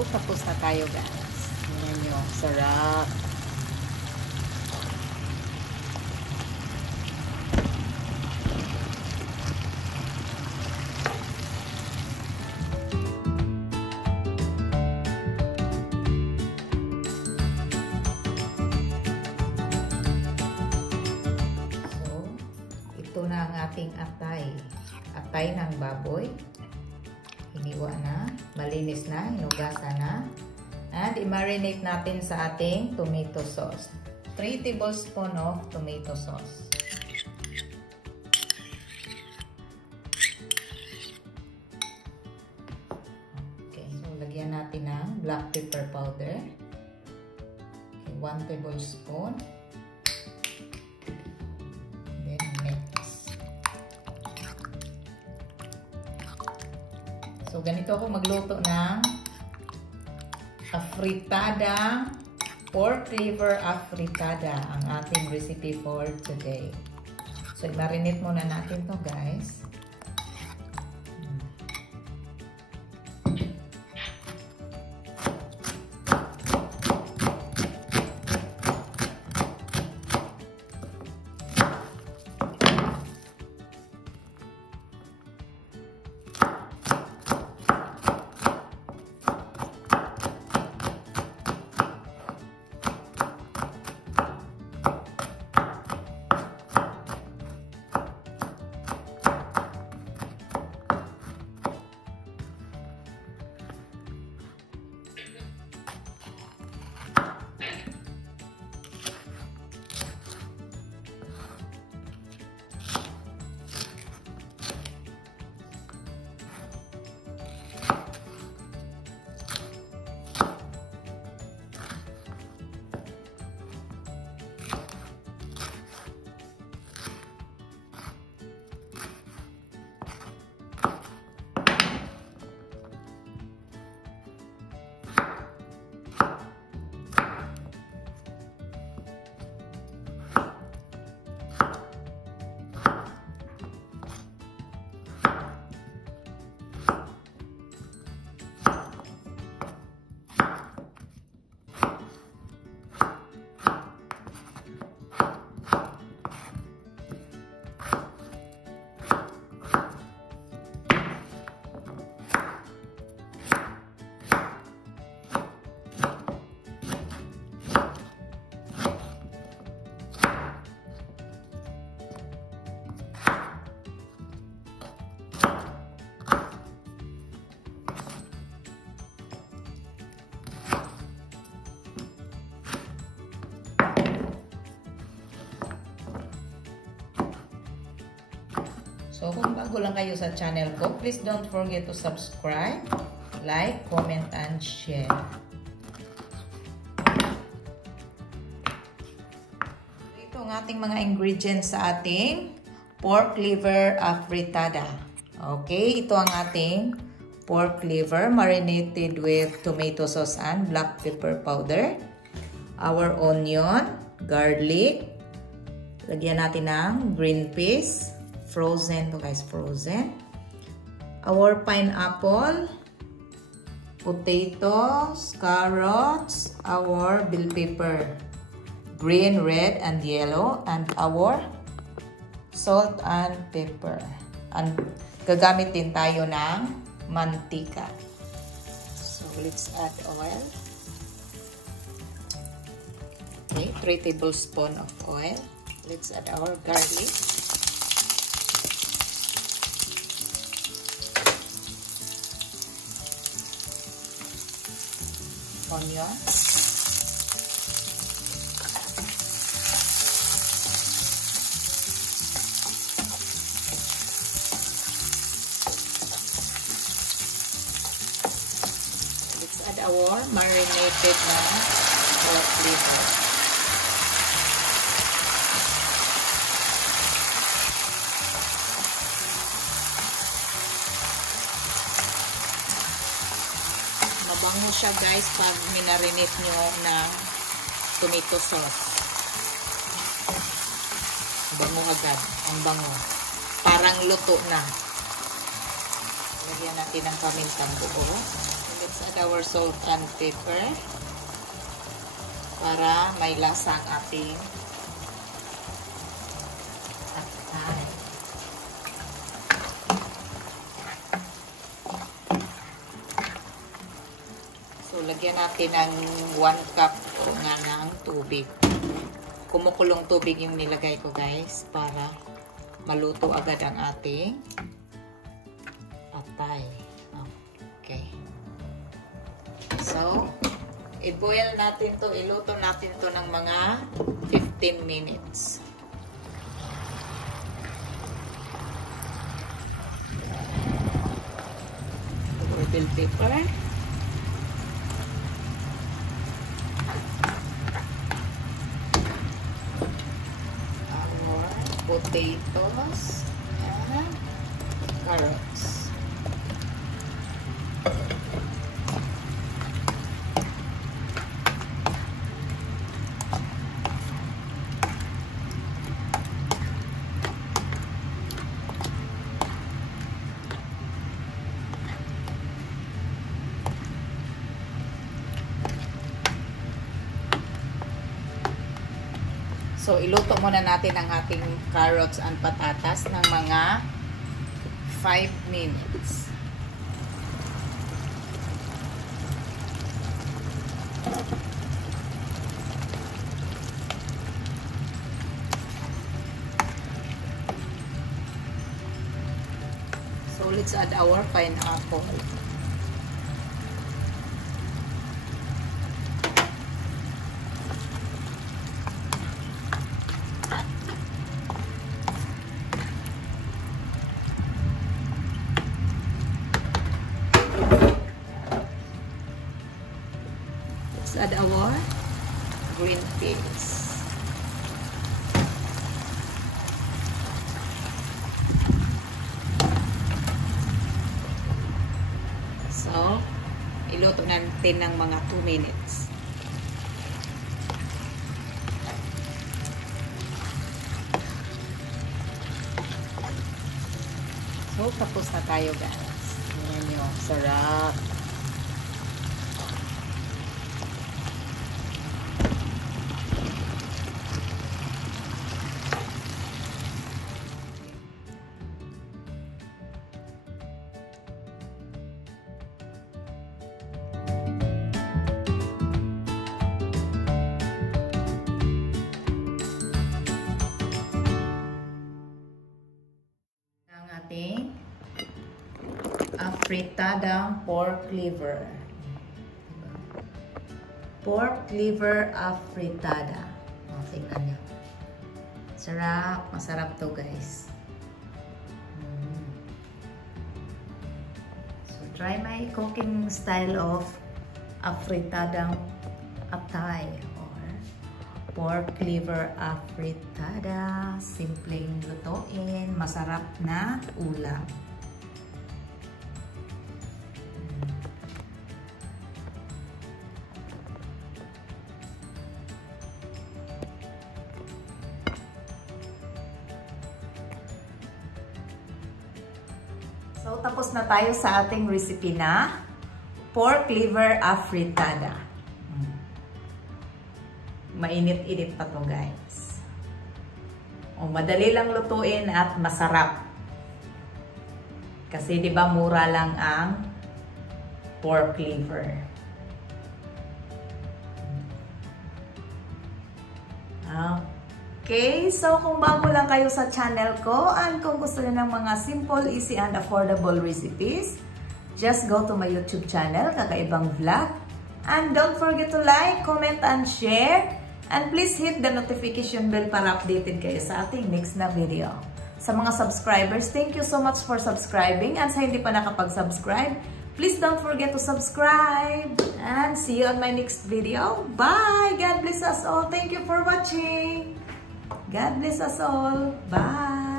So, tapos na tayo guys. Tingnan nyo. Sarap. Ito na ang ating atay. Atay ng baboy. Hiniwa na. Malinis na. Hinugasan na. And i-marinate natin sa ating tomato sauce. 3 tablespoons of tomato sauce. Okay. So, lagyan natin ng black pepper powder. Okay, 1 tablespoon. So, ganito ako magluto ng afritada, pork liver afritada, ang ating recipe for today. So, i-marinate muna natin to guys. So, kung bago lang kayo sa channel ko, please don't forget to subscribe, like, comment, and share. Ito ang ating mga ingredients sa ating pork liver afritada. Okay, ito ang ating pork liver marinated with tomato sauce and black pepper powder. Our onion, garlic. Lagyan natin ng green peas. Frozen to guys, frozen. Our pineapple, potatoes, carrots, our bell pepper, green, red, and yellow, and our salt and pepper. And gagamit din tayo ng mantika. So let's add oil. Okay, 3 tablespoons of oil. Let's add our garlic. Onion. Let's add our marinated pork liver. Mabango siya guys pag minarinate nyo ng tomato sauce. Bango agad. Ang bango. Parang luto na. Lagyan natin ng pamintang buo. Let's Let's add our salt and pepper para may lasa ang ating atay. So, lagyan natin ng 1 cup nga ng tubig. Kumukulong tubig yung nilagay ko, guys, para maluto agad ang ating atay. Okay. So, i-boil natin to, iluto natin to ng mga 15 minutes. Bell pepper. Our potatoes and carrots. So, iluto muna natin ang ating carrots and patatas ng mga 5 minutes. So, let's add our pineapple. Let's add our green peas. So, iluto natin ng mga 2 minutes. So, tapos na tayo, guys. Ayan yung sarap. Ating afritadang pork liver. Pork liver afritada. O, tingnan nyo. Sarap. Masarap to, guys. So, try my cooking style of afritadang atay. Pork liver afritada, simpleng lutuin, masarap na ulam. So, tapos na tayo sa ating recipe na pork liver afritada. Mainit-init pa to, guys. O, madali lang lutuin at masarap. Kasi 'di ba mura lang ang pork liver. Okay, so kung bago lang kayo sa channel ko and kung gusto niyo ng mga simple, easy and affordable recipes, just go to my YouTube channel, Kakaibang Vlog. And don't forget to like, comment, and share. And please hit the notification bell para updated kayo sa ating next na video. Sa mga subscribers, thank you so much for subscribing. And sa hindi pa nakapag-subscribe, please don't forget to subscribe. And see you on my next video. Bye! God bless us all. Thank you for watching. God bless us all. Bye!